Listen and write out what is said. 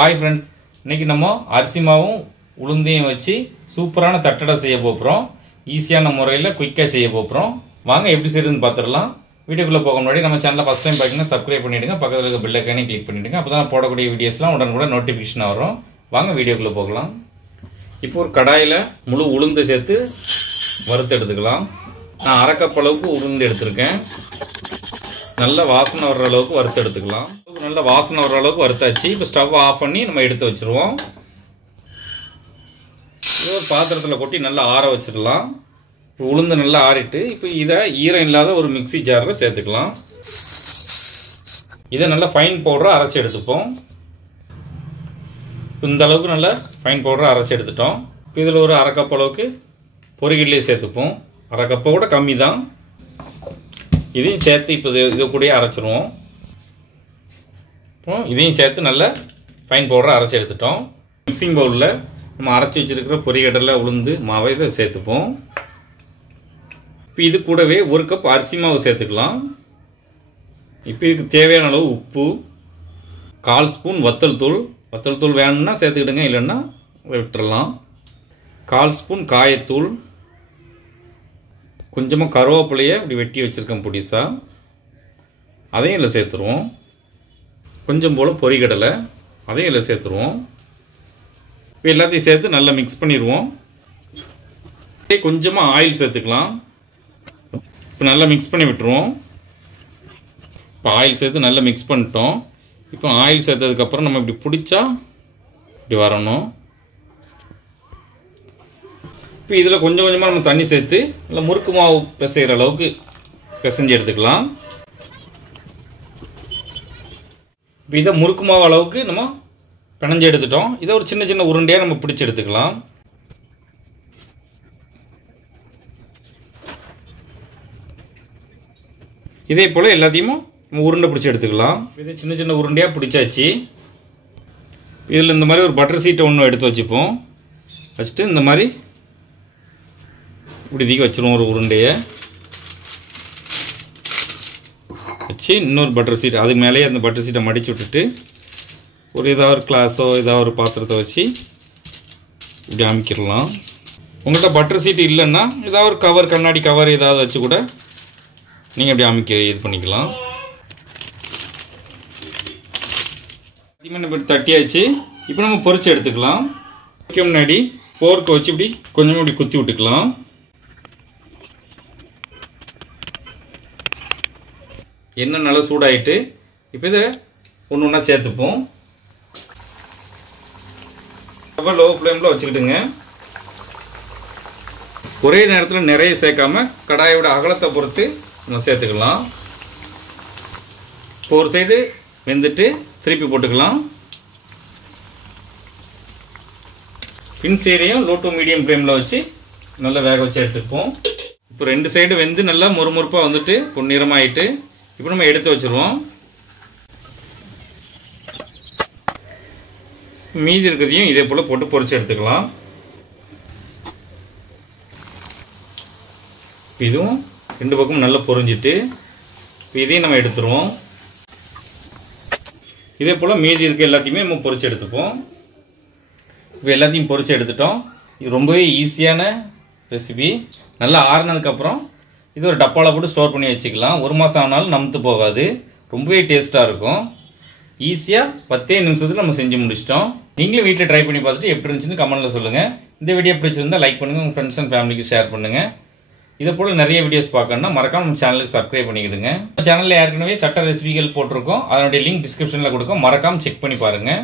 Hi friends, இன்னைக்கு நம்ம அரிசி மாவும் உளுந்தையும் வச்சு சூப்பரான தட்டடை செய்ய போகிறோம். ஈஸியான முறையில் குயிக்காக செய்ய போகிறோம். வாங்க எப்படி செய்யுதுன்னு பார்த்துடலாம். வீடியோக்குள்ளே போக முன்னாடி நம்ம சேனலை ஃபஸ்ட் டைம் பார்த்தீங்கன்னா சப்ஸ்கிரைப் பண்ணிவிடுங்க, பக்கத்தில் இருக்க பெல் ஐக்கானையும் கிளிக் பண்ணிவிடுங்க. அப்போ தான் போடக்கூடிய வீடியோஸ்லாம் உடனுக்குடன் நோட்டிஃபிகேஷன் வரும். வாங்க வீடியோக்குள்ளே போகலாம். இப்போ ஒரு கடாயில் முழு உளுந்து சேர்த்து வறுத்து எடுத்துக்கலாம். நான் அரை கப் அளவுக்கு உளுந்து எடுத்திருக்கேன். நல்ல வாசனை வர்ற அளவுக்கு வறுத்து எடுத்துக்கலாம். நல்ல வாசனை வர்ற அளவுக்கு வறுத்தாச்சு. இப்போ ஸ்டவ் ஆஃப் பண்ணி நம்ம எடுத்து வச்சுருவோம். இது ஒரு பாத்திரத்தில் கொட்டி நல்லா ஆற வச்சிடலாம். இப்போ உளுந்து நல்லா ஆறிட்டு இப்போ இதை ஈரம் இல்லாத ஒரு மிக்சி ஜாரில் சேர்த்துக்கலாம். இதை நல்லா ஃபைன் பவுடராக அரைச்சி எடுத்துப்போம். இந்த அளவுக்கு நல்லா ஃபைன் பவுடராக அரைச்சி எடுத்துட்டோம். இப்போ இதில் ஒரு அரை கப் அளவுக்கு பொரிகடலையே சேர்த்துப்போம். அரை கப்பை விட கம்மி தான். இதையும் சேர்த்து இப்போ இதை கூடயே அரைச்சிருவோம். இப்போ இதையும் சேர்த்து நல்லா ஃபைன் பவுடராக அரைச்சி எடுத்துட்டோம். மிக்சிங் பவுலில் நம்ம அரைச்சி வச்சுருக்கிற பொரிகடலை உளுந்து மாவை இதை சேர்த்துப்போம். இப்போ இது கூடவே ஒரு கப் அரிசி மாவு சேர்த்துக்கலாம். இப்போ இதுக்கு தேவையான அளவு உப்பு, 1/4 ஸ்பூன் வத்தல் தூள் வேணும்னா சேர்த்துக்கிடுங்க, இல்லைன்னா விட்டுறலாம். 1/4 ஸ்பூன் காயத்தூள், கொஞ்சமாக கருவேப்பிலையை இப்படி வெட்டி வச்சுருக்கேன் பொடிசா, அதையும் இதில் சேர்த்துருவோம். கொஞ்சம் போல் பொரிகடலை, அதையும் இதில் சேர்த்துருவோம். இப்போ எல்லாத்தையும் சேர்த்து நல்லா மிக்ஸ் பண்ணிடுவோம். கொஞ்சமாக ஆயில் சேர்த்துக்கலாம். இப்போ நல்லா மிக்ஸ் பண்ணி விட்டுருவோம். இப்போ ஆயில் சேர்த்து நல்லா மிக்ஸ் பண்ணிட்டோம். இப்போ ஆயில் சேர்த்ததுக்கப்புறம் நம்ம இப்படி பிடிச்சா இப்படி வரணும். இப்போ இதில் கொஞ்சம் கொஞ்சமாக நம்ம தண்ணி சேர்த்து நல்லா முறுக்கு மாவு பிசைகிற அளவுக்கு பிசைஞ்சு எடுத்துக்கலாம். இப்போ இதை முறுக்கு மாவு அளவுக்கு நம்ம பிணைஞ்சு எடுத்துட்டோம். இதை ஒரு சின்ன சின்ன உருண்டையாக நம்ம பிடிச்சி எடுத்துக்கலாம். இதே போல் எல்லாத்தையும் நம்ம உருண்டை பிடிச்சி எடுத்துக்கலாம். இதை சின்ன சின்ன உருண்டையாக பிடிச்சாச்சு. இதில் இந்த மாதிரி ஒரு பட்டர் சீட்டை ஒன்று எடுத்து வச்சுப்போம். வச்சுட்டு இந்த மாதிரி இப்படி தீக்க வச்சுருவோம். ஒரு உருண்டையை வச்சு இன்னொரு பட்டர் சீட் அது மேலேயே அந்த பட்டர் சீட்டை மடித்து விட்டுட்டு ஒரு ஏதாவது ஒரு கிளாஸோ ஏதாவது ஒரு பாத்திரத்தை வச்சு இப்படி அமுக்கிடலாம். உங்கள்கிட்ட பட்டர் சீட்டு இல்லைன்னா ஏதாவது ஒரு கவர், கண்ணாடி கவர் ஏதாவது வச்சு கூட நீங்கள் அப்படி அமுக்கி இது பண்ணிக்கலாம். இப்படி தட்டியாச்சு. இப்போ நம்ம பொரிச்சு எடுத்துக்கலாம். அதுக்கு முன்னாடி ஃபோர்க்கை வச்சு இப்படி கொஞ்சமாக இப்படி குத்தி விட்டுக்கலாம். எண்ணெய் நல்லா சூடாயிட்டு இப்போ இதை ஒன்று ஒன்றா சேர்த்துப்போம். ரொம்ப லோ ஃப்ளேமில் வச்சுக்கிட்டுங்க. ஒரே நேரத்தில் நிறைய சேர்க்காம கடாயோட அகலத்தை பொறுத்து நம்ம சேர்த்துக்கலாம். இப்போ ஒரு சைடு வெந்துட்டு திருப்பி போட்டுக்கலாம். பின் சைடையும் லோ டு மீடியம் ஃப்ளேமில் வச்சு நல்லா வேக வச்சு எடுத்துப்போம். இப்போ 2 சைடு வெந்து நல்லா முறுமுறுப்பாக வந்துட்டு பொன்னிறமாயிட்டு இப்போ நம்ம எடுத்து வச்சுருவோம். மீதி இருக்கிறதையும் இதே போல் போட்டு பொரிச்சு எடுத்துக்கலாம். இதுவும் 2 பக்கமும் நல்லா பொரிஞ்சிட்டு இதையும் நம்ம எடுத்துருவோம். இதே போல் மீதி இருக்க எல்லாத்தையுமே நம்ம பொரிச்சு எடுத்துப்போம். இப்போ எல்லாத்தையும் பொரிச்சு எடுத்துட்டோம். இது ரொம்பவே ஈஸியான ரெசிபி. நல்லா ஆறுனதுக்கப்புறம் இது ஒரு டப்பாவில் போட்டு ஸ்டோர் பண்ணி வச்சுக்கலாம். 1 மாதம் ஆனாலும் நமுத்து போகாது. ரொம்பவே டேஸ்ட்டாக இருக்கும். ஈஸியாக 10 நிமிஷத்தில் நம்ம செஞ்சு முடிச்சிட்டோம். நீங்களும் வீட்டில் ட்ரை பண்ணி பார்த்துட்டு எப்படி இருந்துச்சுன்னு கமெண்ட்டில் சொல்லுங்கள். இந்த வீடியோ பிடிச்சிருந்தால் லைக் பண்ணுங்கள், உங்கள் ஃப்ரெண்ட்ஸ் அண்ட் ஃபேமிலிக்கு ஷேர் பண்ணுங்கள். இதை போல் நிறைய வீடியோஸ் பார்க்கணுன்னா மறக்காம நம்ம சேனலுக்கு சப்ஸ்கிரைப் பண்ணிக்கிடுங்க. சேனலில் ஏற்கனவே தட்ட ரெசிபிகள் போட்டிருக்கோம். அதனுடைய லிங்க் டிஸ்கிரிப்ஷனில் கொடுக்கும். மறக்காமல் செக் பண்ணி பாருங்கள்.